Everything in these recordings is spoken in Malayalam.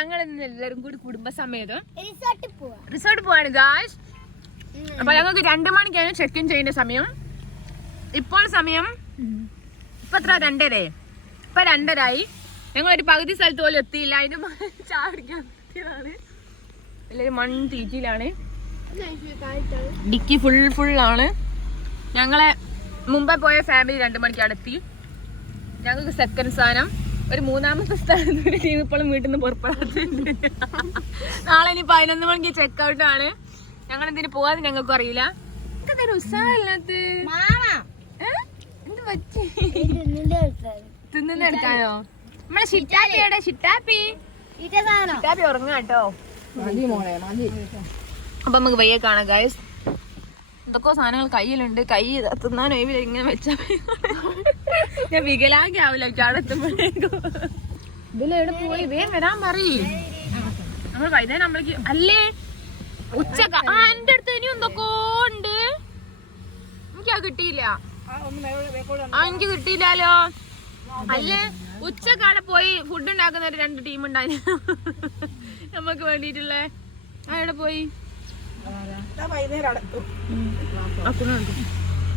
ഞങ്ങൾ ഇന്ന് എല്ലാവരും കൂടി കുടുംബസമേതം റിസോർട്ട് പോവാണ് ഗായ്സ് അപ്പൊ ഞങ്ങൾക്ക് രണ്ട് മണിക്കാണ് ചെക്ക് ഇൻ ചെയ്യേണ്ട സമയം. ഇപ്പോൾ സമയം ഇപ്പൊ എത്ര? രണ്ടര. ഇപ്പൊ രണ്ടരായി. ഞങ്ങൾ ഒരു പകുതി സ്ഥലത്ത് പോലും എത്തിയില്ല. അതിന് എല്ലാവരും മൺ തീറ്റിയിലാണ്. ഡിക്കി ഫുൾ ഫുൾ ആണ്. ഞങ്ങളെ മുമ്പേ പോയ ഫാമിലി രണ്ട് മണിക്കാണ് എത്തി. ഞങ്ങൾക്ക് സെക്കൻഡ് സ്ഥാനം ഒരു മൂന്നാമത്തെ സ്ഥാനത്ത് ഒരു ടീം ഇപ്പോഴും വീട്ടിൽ നിന്ന് പുറപ്പെടാത്തുണ്ട് നാളെ ഇനി പതിനൊന്ന് മണിക്ക് ചെക്ക് ഔട്ട് ആണ്. ഞങ്ങൾ എന്തിനു പോവാതെ ഞങ്ങൾക്കും അറിയില്ല. എന്തൊരു ഉത്സാഹമില്ലാത്ത മാമ എന്ത് പറ്റി. തിന്നുന്ന എടുക്കാനോ നമ്മളെ ഷിറ്റാപ്പിയുടെ ഷിറ്റാപ്പി ഷിറ്റാപ്പി ഉറങ്ങാട്ടോ അപ്പൊ നമുക്ക് വയ്യ കാണാം ഗൈസ് എന്തൊക്കെയോ സാധനങ്ങൾ കയ്യിലുണ്ട്. കൈ തിന്നാൻ ഒഴിവില്ല ഇങ്ങനെ വെച്ചാ ഞാൻ വികലാങ്കി ആവില്ല ചാടെത്തുമ്പോഴേക്കും ഇതിലെവിടെ പോയി? വേഗം വരാൻ പറയ്. നമ്മൾ വൈകുന്നേരം നമ്മളേക്ക് അല്ലേ? ഉച്ചക്ക ആ എന്റെ അടുത്ത് ഇനി എന്തൊക്കെ ഉണ്ട്. എനിക്ക് ആ കിട്ടിയില്ല ആ എനിക്ക് കിട്ടിയില്ലല്ലോ അല്ലേ? ഉച്ചക്കാടെ പോയി ഫുഡ് ഉണ്ടാക്കുന്ന ഒരു രണ്ട് ടീം ഉണ്ടായിരുന്നു. നമുക്ക് വേണ്ടിയിട്ടുള്ളേ. ആ എവിടെ പോയി?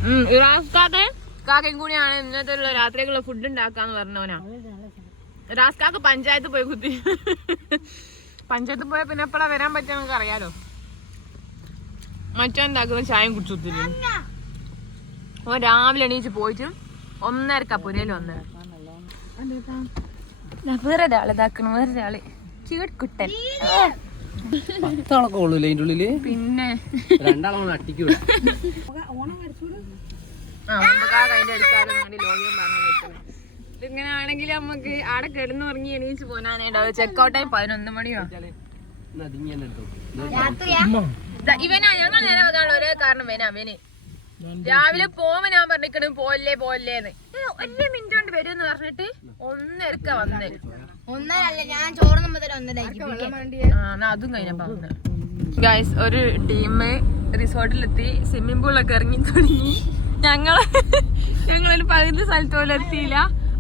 ഉം, ഇറാസ്കാക്ക് കാക്കയും കൂടിയാണ് ഇന്നത്തെ രാത്രിക്കുള്ള ഫുഡ് ഉണ്ടാക്കാന്ന് പറഞ്ഞവനാ. റാസ്കാക്ക് പഞ്ചായത്ത് പോയി കുത്തി. പഞ്ചായത്ത് പോയ പിന്നെ എപ്പോഴാ വരാൻ പറ്റുക നമുക്ക് അറിയാലോ? മറ്റോ എന്താക്കുന്ന ചായം കുടിച്ചു കുത്തില്ല ഓൻ രാവിലെ എണീച്ച് പോയിട്ട് ഒന്നരക്കാ പുരയിൽ ഒന്നര? വേറെ ഒരാൾ ഇതാക്കണം വേറെ ഒരാൾ ചീട്കുട്ടൻ പത്താളൊക്കെ ഉള്ളൂല്ലേ അതിന്റെ ഉള്ളിൽ? പിന്നെ. രണ്ടാളെ അട്ടിക്കൂല ഇങ്ങനെ ആണെങ്കിൽ നമുക്ക് ആടെ കിടന്നു ഉറങ്ങി എണീച്ച് പോകാനാണ് ഉണ്ടാവുക. ചെക്കൗട്ട് ടൈം പതിനൊന്ന് മണിയോ? രാത്രിയാ? ഇവനാ ഞങ്ങൾ നേരെ വെക്കാനുള്ള ഒരേ കാരണം വേനാ അവന് രാവിലെ പോകുമ്പോ ഞാൻ പറഞ്ഞിക്കണ് പോലേ പോലേന്ന് ഒന്നേ മിനിറ്റ് കൊണ്ട് വരും എന്ന് പറഞ്ഞിട്ട് ഒന്നരക്ക വന്നേ. ഒന്നരല്ല ഞാൻ മുതൽ അതും കഴിഞ്ഞപ്പോ ഗൈസ് ഒരു ടീം റിസോർട്ടിലെത്തി സ്വിമ്മിംഗ് പൂളൊക്കെ ഇറങ്ങി തുടങ്ങി. ഞങ്ങൾ ഞങ്ങളൊരു പകുതി സ്ഥലത്ത് പോലും എത്തിയില്ല.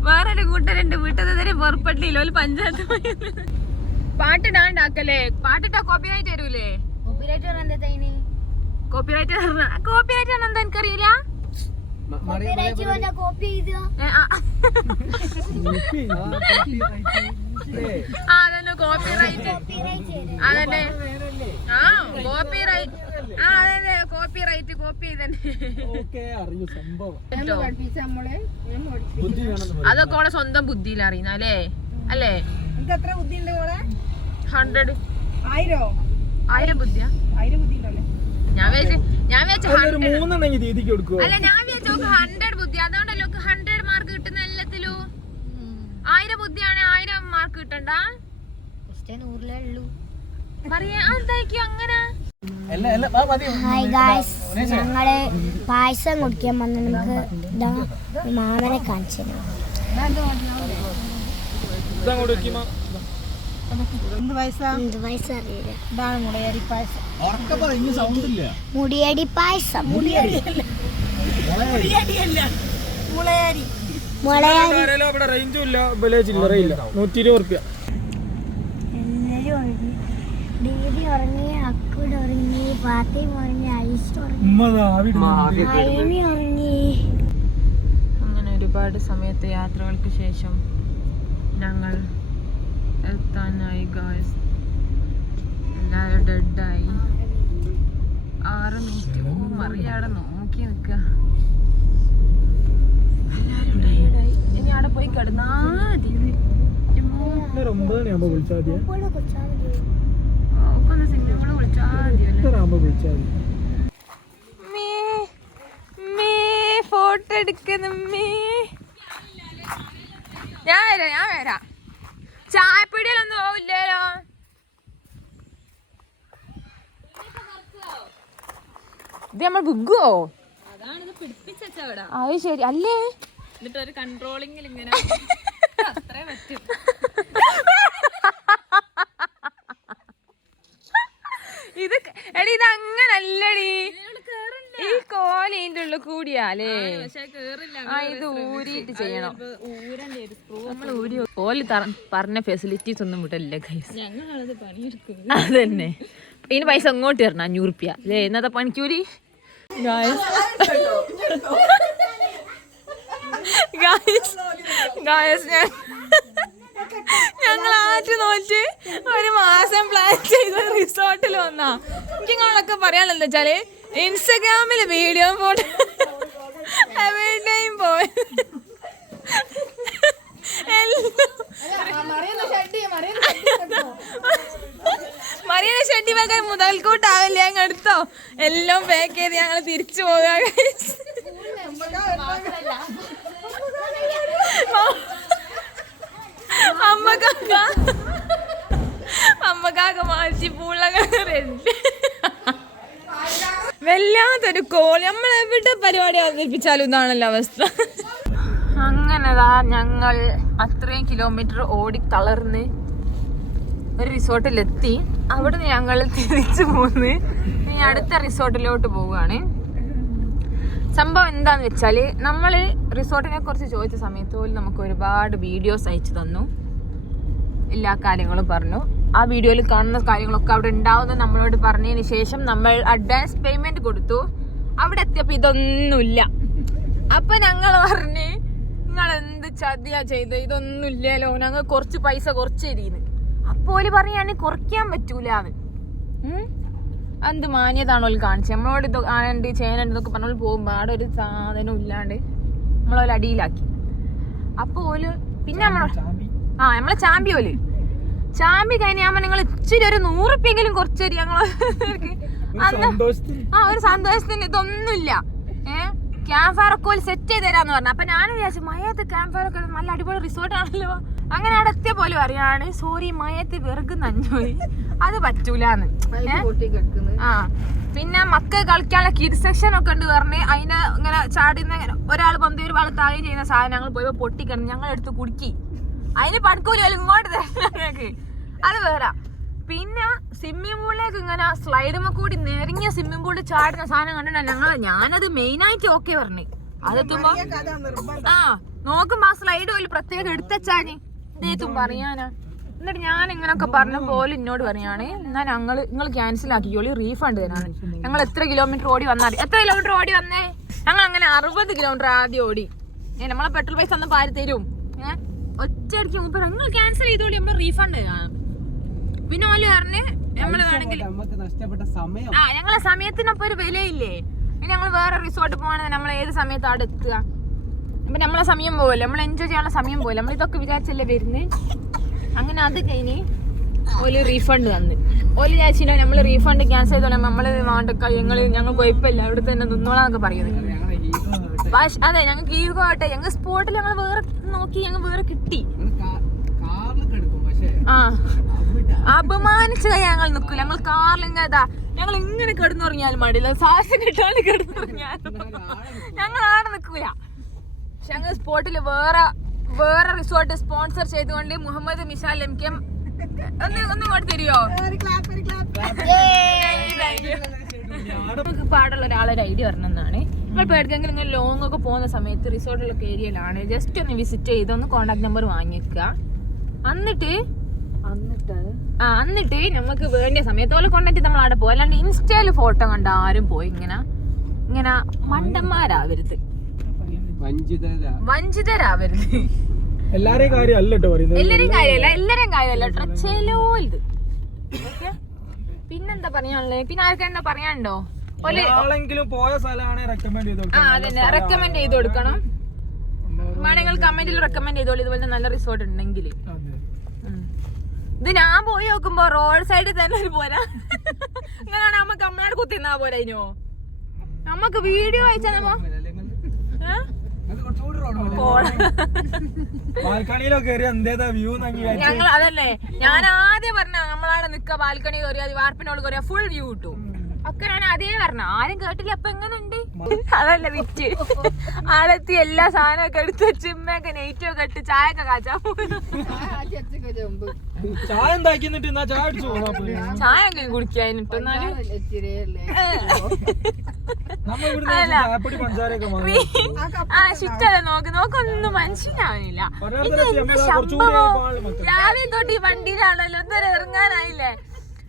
വേറൊരു കൂട്ടരുണ്ട് വീട്ടിൽ തന്നെ പുറപ്പെട്ടില്ല. ഒരു പഞ്ചായത്ത് പോയി. പാട്ടിടാണ്ടാക്കല്ലേ? പാട്ടിട്ടാ കോപ്പി ആയിട്ട് തരൂലേ കോപ്പിറൈറ്റ് കോപ്പിറൈറ്റ് എന്താ എനിക്കറിയില്ല? കോപ്പി റൈറ്റ് കോപ്പി ആ. അതന്നെ കോപ്പി റൈറ്റ് കോപ്പിറൈറ്റ് അതന്നെ ആ കോപ്പി റൈറ്റ് ആ അതെ കോപ്പി റൈറ്റ് കോപ്പി. അതൊക്കെ ഓളെ സ്വന്തം ബുദ്ധിയിൽ അറിയുന്ന അല്ലേ? അല്ലേ? ഹൺഡ്രഡ് ആയിരോ? ആയിരം ബുദ്ധിയാ? ആയിരം ബുദ്ധിയുണ്ടല്ലേ? ഞാൻ വിചാരിച്ചു ഞാൻ കൊടുക്കുവോ? അല്ല ഞാൻ വിചാരിച്ചു ഹൺഡ്രഡ് ബുദ്ധി അതുകൊണ്ടല്ലോ ഹൺഡ്രഡ് മാർക്ക് കിട്ടുന്ന എല്ലാത്തിലും ആയിരം ബുദ്ധിയാണ് ആയിരം മാർക്ക് കിട്ടണ്ട? ഞങ്ങൾ പായസം കുടിക്കാൻ വന്ന് നമുക്ക് മാമനെ കാണിച്ചു മുടിയടി പായസം? മുടിയടി മുളയാരി. ഇവിടെ റേഞ്ചും ഇല്ല. വില നൂറ്റി ഇരുപത് റുപ്യ. അങ്ങനെ ഒരുപാട് സമയത്തെ യാത്രകൾക്ക് ശേഷം ഞങ്ങൾ എത്താനായി ഗായ്സ് എല്ലാവരും ഡെഡായി ആറ് മിനിറ്റ് മറിയാടെ നോക്കി നിൽക്കുക. മതി. ഫോട്ടോ എടുക്കുന്ന ഞാൻ വരാം ഞാൻ വരാം. ചായപ്പീടിയിലൊന്നും പോവില്ലല്ലോ ഇത് നമ്മൾ ബുഗോ അത് ശരി. അല്ലേ? എന്നിട്ട് ഒരു കൺട്രോളിങ്ങിൽ ഇങ്ങനെ അത്രേ പറ്റും. ഇത് എടി ഇത് അങ്ങനല്ലടി ഈ കോലിന്റെ ഉള്ളിൽ കൂടിയാലേ. ആ ഇത് ഊരിയിട്ട് ചെയ്യണം. കോൽ പറഞ്ഞ ഫെസിലിറ്റീസ് ഒന്നും ഞങ്ങളത് പണിയെടുക്കും അതന്നെ. ഇനി പൈസ അങ്ങോട്ട് തരണം അഞ്ഞൂറ് റുപ്യ. അല്ലേ ഇന്നത്തെ പണിക്കൂലി. ഗായസ് ഗായസ് ഗായസ് ഞാൻ ഞങ്ങൾ ആറ്റ് നോറ്റ് ഒരു മാസം പ്ലാൻ ചെയ്ത റിസോർട്ടിൽ വന്നാ. എനിക്ക് നിങ്ങളൊക്കെ പറയാനുള്ള എന്താ വെച്ചാൽ ഇൻസ്റ്റഗ്രാമിൽ വീഡിയോ ഫോട്ടോ എവിടെയും പോയി. മറിയനെ ഷെഡി വെക്കാൻ മുതൽക്കൂട്ടാവില്ല ഞങ്ങൾ എടുത്തോ എല്ലാം പാക്ക് ചെയ്ത് ഞങ്ങൾ തിരിച്ചു പോകാം guys. അമ്മക്കാക്ക അമ്മക്കാക്ക മാറ്റി പൂളകൾ വല്ലാത്തൊരു കോളി. നമ്മൾ എവിടെ പരിപാടി അവതരിപ്പിച്ചാലും ഇതാണല്ലോ അവസ്ഥ. അങ്ങനെതാ ഞങ്ങൾ അത്രയും കിലോമീറ്റർ ഓടി തളർന്ന് ഒരു റിസോർട്ടിലെത്തി അവിടുന്ന് ഞങ്ങൾ തിരിച്ചു പോന്ന്. ഇനി അടുത്ത റിസോർട്ടിലോട്ട് പോവുകയാണ്. സംഭവം എന്താന്ന് വെച്ചാൽ നമ്മൾ റിസോർട്ടിനെ കുറിച്ച് ചോദിച്ച സമയത്ത് പോലും നമുക്ക് ഒരുപാട് വീഡിയോസ് അയച്ചു തന്നു. എല്ലാ കാര്യങ്ങളും പറഞ്ഞു. ആ വീഡിയോയിൽ കാണുന്ന കാര്യങ്ങളൊക്കെ അവിടെ ഉണ്ടാവുന്ന നമ്മളോട് പറഞ്ഞതിന് ശേഷം നമ്മൾ അഡ്വാൻസ് പേയ്മെന്റ് കൊടുത്തു. അവിടെ എത്തിയപ്പോൾ ഇതൊന്നുമില്ല. അപ്പൊ ഞങ്ങൾ പറഞ്ഞ് നിങ്ങൾ എന്ത് ചതിയാ ചെയ്ത്? ഇതൊന്നും ഇല്ലല്ലോ ഞങ്ങൾ കുറച്ച് പൈസ കുറച്ച് തരീന്ന് അപ്പോൽ പറയാണ് കുറയ്ക്കാൻ പറ്റൂലാന്ന്. എന്ത് മാന്യതാണോ കാണിച്ചത് നമ്മളോട് ഇത് ആനണ്ട് ചേനണ്ട് എന്നൊക്കെ പറഞ്ഞോൾ പോകുമ്പോൾ അവിടെ ഒരു സാധനം ഇല്ലാണ്ട് നമ്മളോൽ അടിയിലാക്കി. അപ്പൊ ഓൽ പിന്നെ നമ്മളോ ആ നമ്മളെ ചാമ്പി ഓൽ. ചാമ്പി കഴിഞ്ഞാൽ നിങ്ങൾ ഇച്ചിരി ഒരു നൂറുപ്യെങ്കിലും കുറച്ചു തരും ഞങ്ങൾ അന്ന് സന്തോഷത്തിന്. ആ ഒരു സന്തോഷത്തിന് ഇതൊന്നുമില്ല. ഏ? ക്യാമ്പ് ഫയർ ഒക്കെ സെറ്റ് ചെയ്ത് തരാന്ന് പറഞ്ഞു. അപ്പൊ ഞാൻ വിചാരിച്ചു മയത്ത് ക്യാമ്പ് ഫയർ ഒക്കെ നല്ല അടിപൊളി റിസോർട്ട് ആണല്ലോ. അങ്ങനെ അവിടെ എത്തിയ പോലെ പറയാണ് സോറി മയത്ത് വെറുതെ നഞ്ഞുപോയി അത് പറ്റൂലെന്ന്. ആ. പിന്നെ മക്കൾ കളിക്കാനുള്ള കിഡ് സെക്ഷൻ ഒക്കെ ഉണ്ട് പറഞ്ഞ് അതിനെ ഇങ്ങനെ ചാടുന്ന ഒരാൾ പന്ത് ഒരുപാട് താഴെ ചെയ്യുന്ന സാധനങ്ങൾ പോയപ്പോ പൊട്ടിക്കണം ഞങ്ങൾ എടുത്ത് കുടുക്കി. അതിന് പണിക്കൂലി ഇങ്ങോട്ട് തരണം അത് വേറെ. പിന്നെ സ്വിമ്മിംഗ് പൂളിലേക്ക് ഇങ്ങനെ സ്ലൈഡുമ്മ കൂടി നെറിഞ്ഞ സ്വിമ്മിംഗ് പൂളിൽ ചാടുന്ന സാധനം കണ്ടിട്ടാ ഞങ്ങൾ ഞാനത് മെയിൻ ആയിട്ട് ഓക്കെ പറഞ്ഞു. അതെത്തുമ്പോ ആ നോക്കുമ്പോ ആ സ്ലൈഡ് പോലും പ്രത്യേകം എടുത്തച്ചാന് ഇതേത്തും പറയാനാ. എന്നിട്ട് ഞാൻ ഇങ്ങനൊക്കെ പറഞ്ഞ പോലെ എന്നോട് പറയാണ് എന്നാ ഞങ്ങൾ നിങ്ങൾ ക്യാൻസൽ ആക്കിക്കോളി റീഫണ്ട് തരാണ് ഞങ്ങൾ എത്ര കിലോമീറ്റർ ഓടി വന്നാൽ എത്ര കിലോമീറ്റർ ഓടി വന്നേ? ഞങ്ങൾ അങ്ങനെ അറുപത് കിലോമീറ്റർ ആദ്യം ഓടി. ഏ നമ്മളെ പെട്രോൾ പൈസ ഒന്ന് പാരി തരും ഏഹ് ഒറ്റയടിക്ക് മുമ്പ് നിങ്ങൾ ക്യാൻസൽ ചെയ്തോളി നമ്മൾ റീഫണ്ട് തരാം പിന്നെ ഓൽ പറഞ്ഞ് നമുക്ക് നഷ്ടപ്പെട്ട സമയം. ആ ഞങ്ങളെ സമയത്തിനൊപ്പം ഒരു വിലയില്ലേ? പിന്നെ ഞങ്ങൾ വേറെ റിസോർട്ട് പോകണമെങ്കിൽ നമ്മൾ ഏത് സമയത്ത് അവിടെ എത്തുക? അപ്പൊ നമ്മളെ സമയം പോകല്ലേ നമ്മൾ എൻജോയ് ചെയ്യാനുള്ള സമയം പോകല്ലേ നമ്മൾ ഇതൊക്കെ വിചാരിച്ചല്ലേ വരുന്നത് അങ്ങനെ അത് കഴിഞ്ഞ് ഓൽ റീഫണ്ട് തന്ന്. ഓൽ ചാച്ചിനോ നമ്മൾ റീഫണ്ട് ക്യാൻസൽ ചെയ്തോളെ നമ്മൾ വേണ്ട ഞങ്ങൾ ഞങ്ങൾ കുഴപ്പമില്ല അവിടെ തന്നെ നിന്നോളാന്നൊക്കെ പറയുന്നത്. പക്ഷെ അതെ ഞങ്ങൾക്ക് ഈഗോ ആട്ടെ ഞങ്ങൾ സ്പോട്ടിൽ ഞങ്ങൾ വേറെ നോക്കി ഞങ്ങൾ വേറെ കിട്ടി. ആ. അപമാനിച്ച ഞങ്ങൾ നിക്കൂല ഞങ്ങൾ ഇതാ ഞങ്ങൾ ഇങ്ങനെ കിടന്നുറങ്ങിയാലും മടിയില്ല. സാഹസം കിട്ടാണ്ട് കിടന്നുറങ്ങിയാലും. ഞങ്ങൾ ആടെ നിക്കൂല പക്ഷെ ഞങ്ങൾ സ്പോട്ടിൽ വേറെ വേറെ റിസോർട്ട് സ്പോൺസർ ചെയ്തുകൊണ്ട് മുഹമ്മദ് മിഷാൽ എം കെ ഒന്ന് ഒന്ന് ഇങ്ങോട്ട് തരുമോ നമുക്ക് പാടുള്ള ഒരാളൊരു ഐഡിയ പറഞ്ഞതാണ് നമ്മൾ ഇപ്പോൾ എവിടെയെങ്കിലും ഇങ്ങനെ ലോങ് ഒക്കെ പോകുന്ന സമയത്ത് റിസോർട്ടിലൊക്കെ ഏരിയയിലാണ് ജസ്റ്റ് ഒന്ന് വിസിറ്റ് ചെയ്ത് ഒന്ന് കോണ്ടാക്ട് നമ്പർ വാങ്ങിക്കുക എന്നിട്ട് ആ എന്നിട്ട് നമുക്ക് വേണ്ട സമയത്ത് പോലെ കൊണ്ടിട്ട് നമ്മൾ അവിടെ പോയി. അല്ലാണ്ട് ഇൻസ്റ്റയിൽ ഫോട്ടോ കണ്ട ആരും പോയി ഇങ്ങനെ. ഇങ്ങനെ മണ്ടന്മാരാവരുത്. വഞ്ചിതര. വഞ്ചിതരാവരുത്. എല്ലാരെയും കാര്യമല്ല കാര്യമല്ല എല്ലാരെയും കാര്യമല്ല കേട്ടോ ചെലോ ഇത് പിന്നെന്താ പറയാനുള്ളത് പിന്നെ ആർക്കാ എന്താ പറയാനുണ്ടോ? പോയ സ്ഥലമാണ്. റെക്കമെൻഡ് ചെയ്ത് കൊടുക്കണം. വേണമെങ്കിൽ കമന്റിൽ റെക്കമെൻഡ് ചെയ്തോളൂ. ഇതുപോലെ നല്ല റിസോർട്ട് ഉണ്ടെങ്കിൽ. ഇത് ഞാൻ പോയി നോക്കുമ്പോ റോഡ് സൈഡിൽ തന്നെ ഒരു പോരാ. ഇങ്ങനെയാണ് നമ്മ കമ്മനാട് കുത്തിന്നാ പോലെ ഇനിയോ നമ്മക്ക് വീഡിയോ അയച്ചാ നമ്മ. ഞങ്ങൾ അതല്ലേ ഞാൻ ആദ്യം പറഞ്ഞ നമ്മളവിടെ നിക്ക ബാൽക്കണി കയറിയാ വാർപ്പിനോട് കയറിയാ ഫുൾ വ്യൂ കിട്ടും. ഒക്കെ ഞാൻ അതേ പറഞ്ഞ ആരും കേട്ടില്ല അപ്പൊ എങ്ങനെ ഉണ്ട് അതല്ല വിറ്റ്. ആളെത്തി എല്ലാ സാധനമൊക്കെ എടുത്ത് വെച്ച് ഉമ്മയൊക്കെ നെയ്റ്റോ ഒക്കെ ഇട്ട് ചായ ഒക്കെ കാച്ചാ പോകുന്നു ചായ എന്നാ ചായ അടിച്ചു ചായ കുടിക്കാനിട്ട് ശിറ്റല്ല നോക്ക്? നോക്കൊന്നും മക്കളെ. രാവിലെ തൊട്ട് ഈ വണ്ടിയിലാണല്ലോ ഇതുവരെ ഇറങ്ങാനായില്ലേ?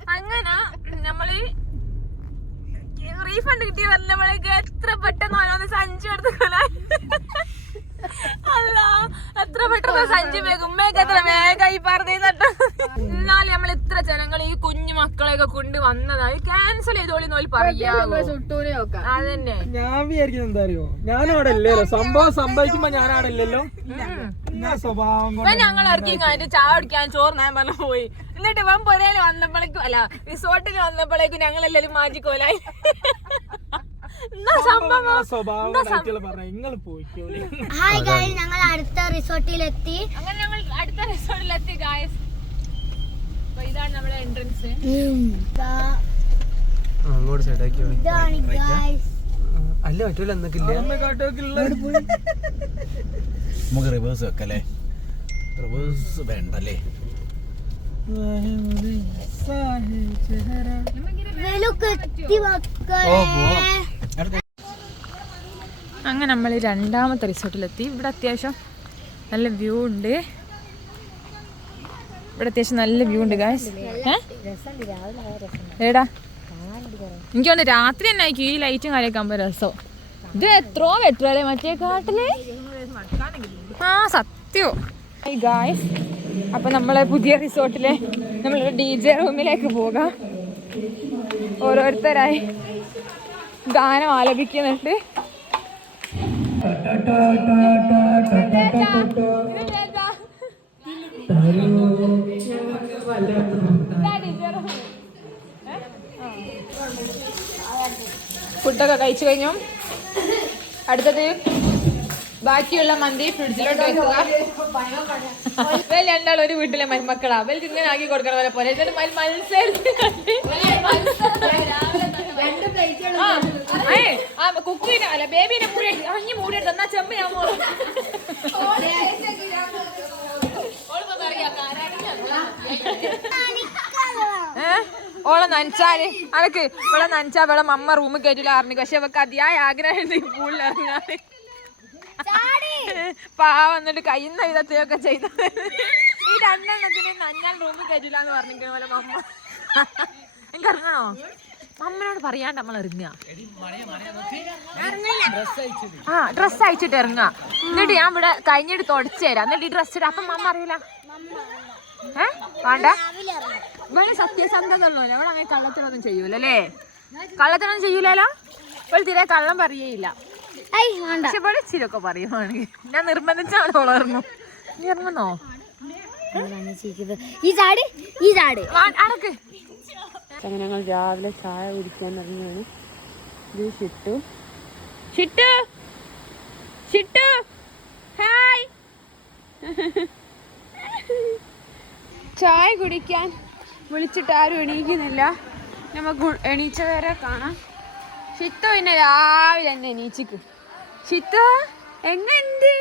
അങ്ങനെ നമ്മൾ റീഫണ്ട് കിട്ടിയ പറഞ്ഞപ്പോഴേക്ക് എത്ര പെട്ടെന്ന് ഓരോന്ന് സഞ്ചി എടുത്ത് അല്ല എത്ര പെട്ടെന്ന് സഞ്ചി വേഗം ഉമ്മയൊക്കെ എത്ര ഈ പറഞ്ഞു എന്നാലും നമ്മൾ ഇത്ര ജനങ്ങൾ ഈ കുഞ്ഞു മക്കളെയൊക്കെ കൊണ്ട് വന്നതായി ക്യാൻസൽ ചെയ്തോളി നോൽ അതന്നെ. ഞാൻ വിചാരിക്കുന്നത് എന്താ അറിയോ? ഞാൻ അവിടെ ഇല്ലല്ലോ സംഭവം സംഭവിക്കുമ്പോ ഞാൻ അവിടെ ഇല്ലല്ലോ സ്വഭാവം ഞങ്ങൾ ഇറക്കി കഴിഞ്ഞിട്ട് ചായ കുടിക്കാൻ ചോറ് ഞാൻ പറഞ്ഞു പോയി. എന്നിട്ട് ഇവൻ പുരയിൽ വന്നപ്പോഴേക്കും അല്ല റിസോർട്ടിൽ വന്നപ്പോഴേക്കും ഞങ്ങൾ നിങ്ങൾ പോയിക്കോളി. ഹായ് ഗായ് ഞങ്ങൾ അടുത്ത റിസോർട്ടിലെത്തി. അങ്ങനെ ഞങ്ങൾ അടുത്ത റിസോർട്ടിലെത്തി ഗായസ്. ഇതാണ് നമ്മുടെ എൻട്രൻസ് അങ്ങോട്ട് ഗായ്സ്. അല്ല പറ്റൂല എന്നൊക്കില്ല നമുക്ക് റിവേഴ്സ് വെക്കല്ലേ? റിവേഴ്സ് വേണ്ടല്ലേ? എത്തി അങ്ങനെ നമ്മൾ രണ്ടാമത്തെ റിസോർട്ടിലെത്തി. ഇവിടെ അത്യാവശ്യം നല്ല വ്യൂ ഉണ്ട്. ഇവിടെ അത്യാവശ്യം നല്ല വ്യൂ ഉണ്ട് ഗായ്സ് ഏടാ എനിക്ക് തോന്നുന്നു രാത്രി തന്നെ ആയിരിക്കും ഈ ലൈറ്റും കാര്യമൊക്കെ ആകുമ്പോൾ രസം. ഇത് എത്രയോ ബെറ്റർ മറ്റേ കാട്ടിൽ? ആ സത്യോ. ഗായ്സ് അപ്പൊ നമ്മളെ പുതിയ റിസോർട്ടിലെ നമ്മളൊരു ഡി ജെ റൂമിലേക്ക് പോകാം ഓരോരുത്തരായി ഗാനം ആലപിക്കുന്നുണ്ട്. ഫുഡൊക്കെ കഴിച്ചു കഴിഞ്ഞു. അടുത്തത് ബാക്കിയുള്ള മന്തി ഫ്രിഡ്ജിലോട്ട് വെക്കുക. ഇവൽ രണ്ടാൾ ഒരു വീട്ടിലെ മരുമക്കളാ അവൽ ഇങ്ങനെ ആക്കി കൊടുക്കണ പോലെ പോലെ. എന്നിട്ട് മത്സരിച്ച് കുക്കിനെ അല്ല ബേബീനെ മൂടി അങ്ങി മൂടി എടുത്ത് എന്നാ മോളും ഓളെ നനച്ചാൽ. അനക്ക് ഇവിടെ നനച്ചാ ഇവിടെ അമ്മ റൂമിൽ കയറ്റില്ല അറിഞ്ഞു പക്ഷെ അവക്ക് അതിയായ ആഗ്രഹം ഉണ്ട് ഈ പൂളിൽ ഇറങ്ങാന് പാവ വന്നിട്ട് കയ്യുന്ന വിധത്തിലൊക്കെ ചെയ്തത്. ഈ രണ്ടെണ്ണത്തിന് നഞ്ഞാൽ റൂമിൽ കയറ്റില്ല എന്ന് പറഞ്ഞിരിക്കണ പോലെ മമ്മ. എനിക്ക് ഇറങ്ങണോ? മമ്മനോട് പറയാണ്ട് നമ്മൾ ഇറങ്ങുക. ആ ഡ്രസ് അയച്ചിട്ട് ഇറങ്ങുക. എന്നിട്ട് ഞാൻ ഇവിടെ കഴിഞ്ഞിട്ട് തുടച്ചു തരാം. എന്നിട്ട് ഈ ഡ്രസ് ഇടാം. അപ്പം മമ്മ അറിയില്ല. ഏ? വേണ്ട. ഇവിടെ സത്യസന്ധത ഉള്ളല്ലോ ഇവിടെ അങ്ങനെ കള്ളത്തിനൊന്നും ചെയ്യൂലല്ലേ? കള്ളത്തിനൊന്നും ചെയ്യൂലല്ലോ ഇപ്പോൾ തീരെ കള്ളം പറയേയില്ല പക്ഷെ ഇവിടെ പറയുവാണെങ്കിൽ ഞാൻ നിർബന്ധിച്ചാണ് വളർന്നു നീ ഇറങ്ങുന്നോ? ഈ ചാട് ഈ ചാട്. വാ- അടക്ക്. അങ്ങനെ ഞങ്ങൾ രാവിലെ ചായ കുടിക്കാൻ ഇറങ്ങിയാണ് ഇത് ഷിട്ടു. ഷിട്ടു. ഷിട്ടു. ഹായ്. ചായ കുടിക്കാൻ വിളിച്ചിട്ട് ആരും എണീക്കുന്നില്ല. നമുക്ക് എണീച്ചവരെ കാണാം. ഷിത്തു പിന്നെ രാവിലെ തന്നെ എണീച്ചിക്ക്. ഷിത്തു എങ്ങനെ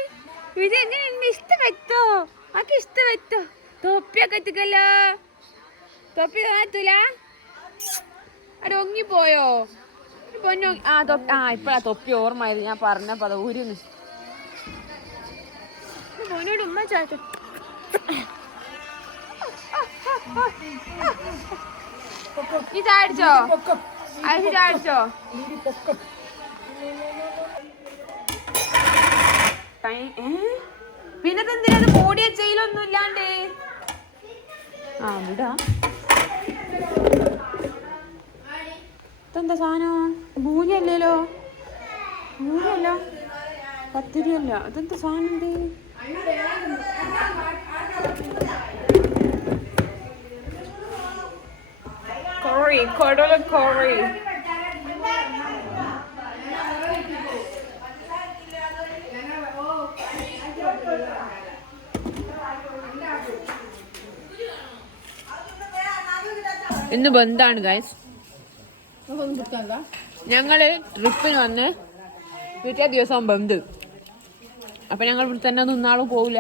ഇത് എങ്ങനെയുണ്ട് ഇഷ്ടപ്പെട്ടോ? ആക്ക് ഇഷ്ടപ്പെട്ടോ? തൊപ്പിയൊക്കെ എത്തിക്കല്ലോ തൊപ്പി എത്തൂല അവിടെ ഒങ്ങിപ്പോയോ? പൊന്നു ആ തൊപ്പി ആ ഇപ്പഴാ തൊപ്പി ഓർമ്മയത് ഞാൻ പറഞ്ഞപ്പോ അത് ഊരുന്ന് പൊന്നോട് ഉമ്മ ചാത്ത ഈ ചാടിച്ചോ പിന്നെ എന്തിനാ മൂടിയ ചെയ്യലൊന്നും ഇല്ലാണ്ട്? ആ വിടാ. ഇതെന്താ സാധനം? ഭൂരിയല്ലല്ലോ ഭൂരിയല്ല പത്തിരിയല്ല. ഇതെന്താ സാധനം ഉണ്ട് കോറി കൊടല കോറി ഇന്ന് ബന്ധാണ് ഗൈസ് ഞങ്ങൾ ട്രിപ്പിന് വന്ന് പിറ്റേ ദിവസം ബന്ദ്. അപ്പൊ ഞങ്ങൾ ഇവിടെ തന്നെ നിന്നാളും പോവില്ല.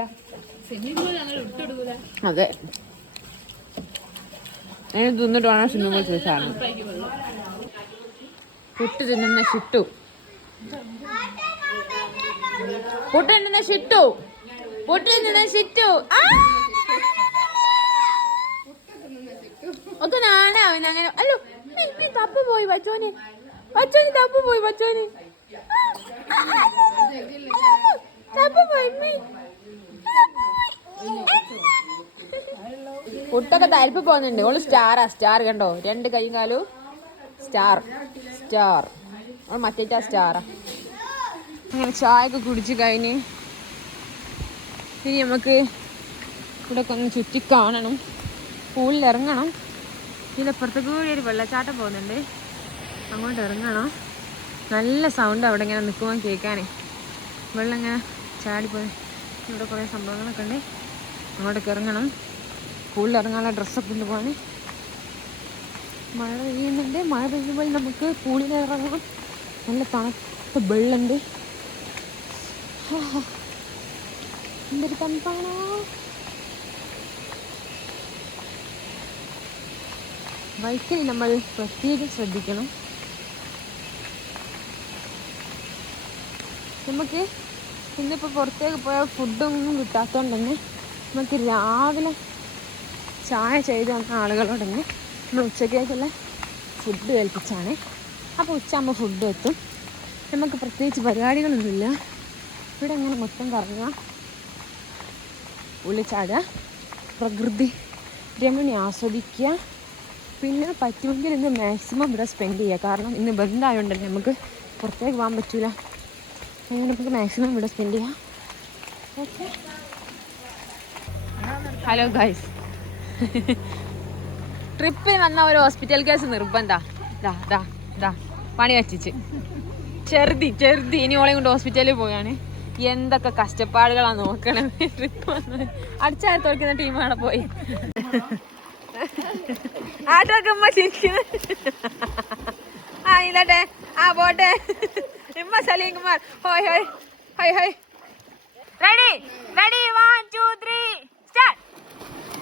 അതെ. ഞാൻ തിന്നിട്ട് വേണം പൂൾ ചോദിച്ചാണ് പുട്ട് തിന്നുന്ന ഷിട്ടു പുട്ട് തിന്നുന്ന ഷിട്ടു പുട്ട് തിന്നുന്ന ഷിട്ടു! ഒക്കെ നാണ അവൻ അങ്ങനെ അല്ലോ തപ്പ് പോയി വച്ചോന് വച്ചോന് തപ്പ് പോയി വച്ചോന് തപ്പ് ആ, തപ്പ് പോയി മീ. പുട്ടൊക്കെ തരിപ്പ് പോകുന്നുണ്ട്. ഓൾ സ്റ്റാറാ. സ്റ്റാർ കണ്ടോ? രണ്ട് കൈയും കാലും സ്റ്റാർ. സ്റ്റാർ. ഓൾ മറ്റേറ്റാ സ്റ്റാറാ. അങ്ങനെ ചായ ഒക്കെ കുടിച്ച് കഴിഞ്ഞ് ഇനി നമുക്ക് ഇവിടെ ഒക്കെ ഒന്ന് ചുറ്റി കാണണം. പൂളിൽ ഇറങ്ങണം. ഇതിലപ്പുറത്തേക്ക് കൂടി ഒരു വെള്ളച്ചാട്ടം പോകുന്നുണ്ട്. അങ്ങോട്ട് ഇറങ്ങണം. നല്ല സൗണ്ട് അവിടെ ഇങ്ങനെ നിൽക്കുമ്പോൾ കേൾക്കാനേ. വെള്ളം ഇങ്ങനെ ചാടിപ്പോയി. ഇവിടെ കുറേ സംഭവങ്ങളൊക്കെ ഉണ്ട്. അങ്ങോട്ടേക്ക് ഇറങ്ങണം. പൂളിൽ ഇറങ്ങാനുള്ള ഡ്രസ്സൊക്കെ കൊണ്ട് പോകാൻ മഴ പെയ്യുന്നുണ്ട്. മഴ പെയ്യുമ്പോൾ നമുക്ക് പൂളിൽ ഇറങ്ങണം നല്ല തണുത്ത വെള്ളമുണ്ട്. എന്തൊരു തണുപ്പാണോ? ബൈക്കിൽ നമ്മൾ പ്രത്യേകം ശ്രദ്ധിക്കണം. നമുക്ക് ഇന്നിപ്പോൾ പുറത്തേക്ക് പോയാൽ ഫുഡൊന്നും കിട്ടാത്തതുകൊണ്ട് തന്നെ നമുക്ക് രാവിലെ ചായ ചെയ്ത് വന്ന ആളുകളോട് തന്നെ നമ്മൾ ഉച്ചക്കേക്കുള്ള ഫുഡ് ഏൽപ്പിച്ചാണ്. അപ്പോൾ ഉച്ചയാകുമ്പോൾ ഫുഡ് എത്തും. നമുക്ക് പ്രത്യേകിച്ച് പരിപാടികളൊന്നുമില്ല. ഇവിടെ ഇങ്ങനെ മൊത്തം കറങ്ങുക ഉള്ളിച്ചാടുക പ്രകൃതി രമണി ആസ്വദിക്കുക. പിന്നെ പറ്റുമെങ്കിൽ ഇന്ന് മാക്സിമം ഇവിടെ സ്പെൻഡ് ചെയ്യുക. കാരണം ഇന്ന് ബന്ധായതുകൊണ്ട് തന്നെ നമുക്ക് പുറത്തേക്ക് പോകാൻ പറ്റില്ല അങ്ങനെ നമുക്ക് മാക്സിമം ഇവിടെ സ്പെൻഡ് ചെയ്യാം. ഓക്കെ ഹലോ ഗൈസ് ട്രിപ്പിൽ വന്ന ഒരു ഹോസ്പിറ്റൽ കേസ് നിർബന്ധ. ദാ ദാ ദാ. പണി വച്ചിച്ച് ചെറുതി ചെറുതി. ഇനി ഓളെ കൊണ്ട് ഹോസ്പിറ്റലിൽ പോയാണ്. എന്തൊക്കെ കഷ്ടപ്പാടുകളാ നോക്കണം ട്രിപ്പ് വന്നത്. അടിച്ചാൽ തോൽക്കുന്ന ടീമാണ് പോയി. ആട്ടോക്കുമ്പോട്ടെ ആ പോട്ടെ. ഇമ്മ സലീം കുമാർ. ഹോയ് ഹോയ്. ഹോയ് ഹോയ്. Ready ready one two three start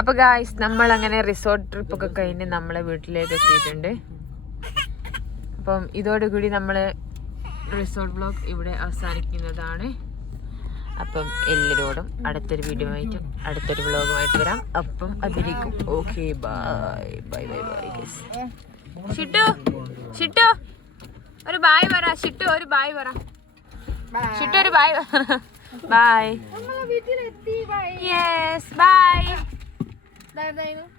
അപ്പൊ ഗായ്സ് നമ്മൾ അങ്ങനെ റിസോർട്ട് ട്രിപ്പ് ഒക്കെ കഴിഞ്ഞ് നമ്മളെ വീട്ടിലേക്ക് എത്തിയിട്ടുണ്ട്. അപ്പം ഇതോടുകൂടി നമ്മൾ റിസോർട്ട് ബ്ലോഗ് ഇവിടെ അവസാനിക്കുന്നതാണ്. അപ്പം എല്ലാവരോടും അടുത്തൊരു വീഡിയോ ആയിട്ടും അടുത്തൊരു ബ്ലോഗുമായിട്ട് വരാം. അപ്പം അതിലേക്കും okay bye bye bye bye ഷിട്ടു ഷിട്ടു ഒരു ബായ് പറ. ഷിട്ടു ഒരു ബായ് പറ. ഷിട്ടു ഒരു ബായ് ബൈ യെസ് 再背一个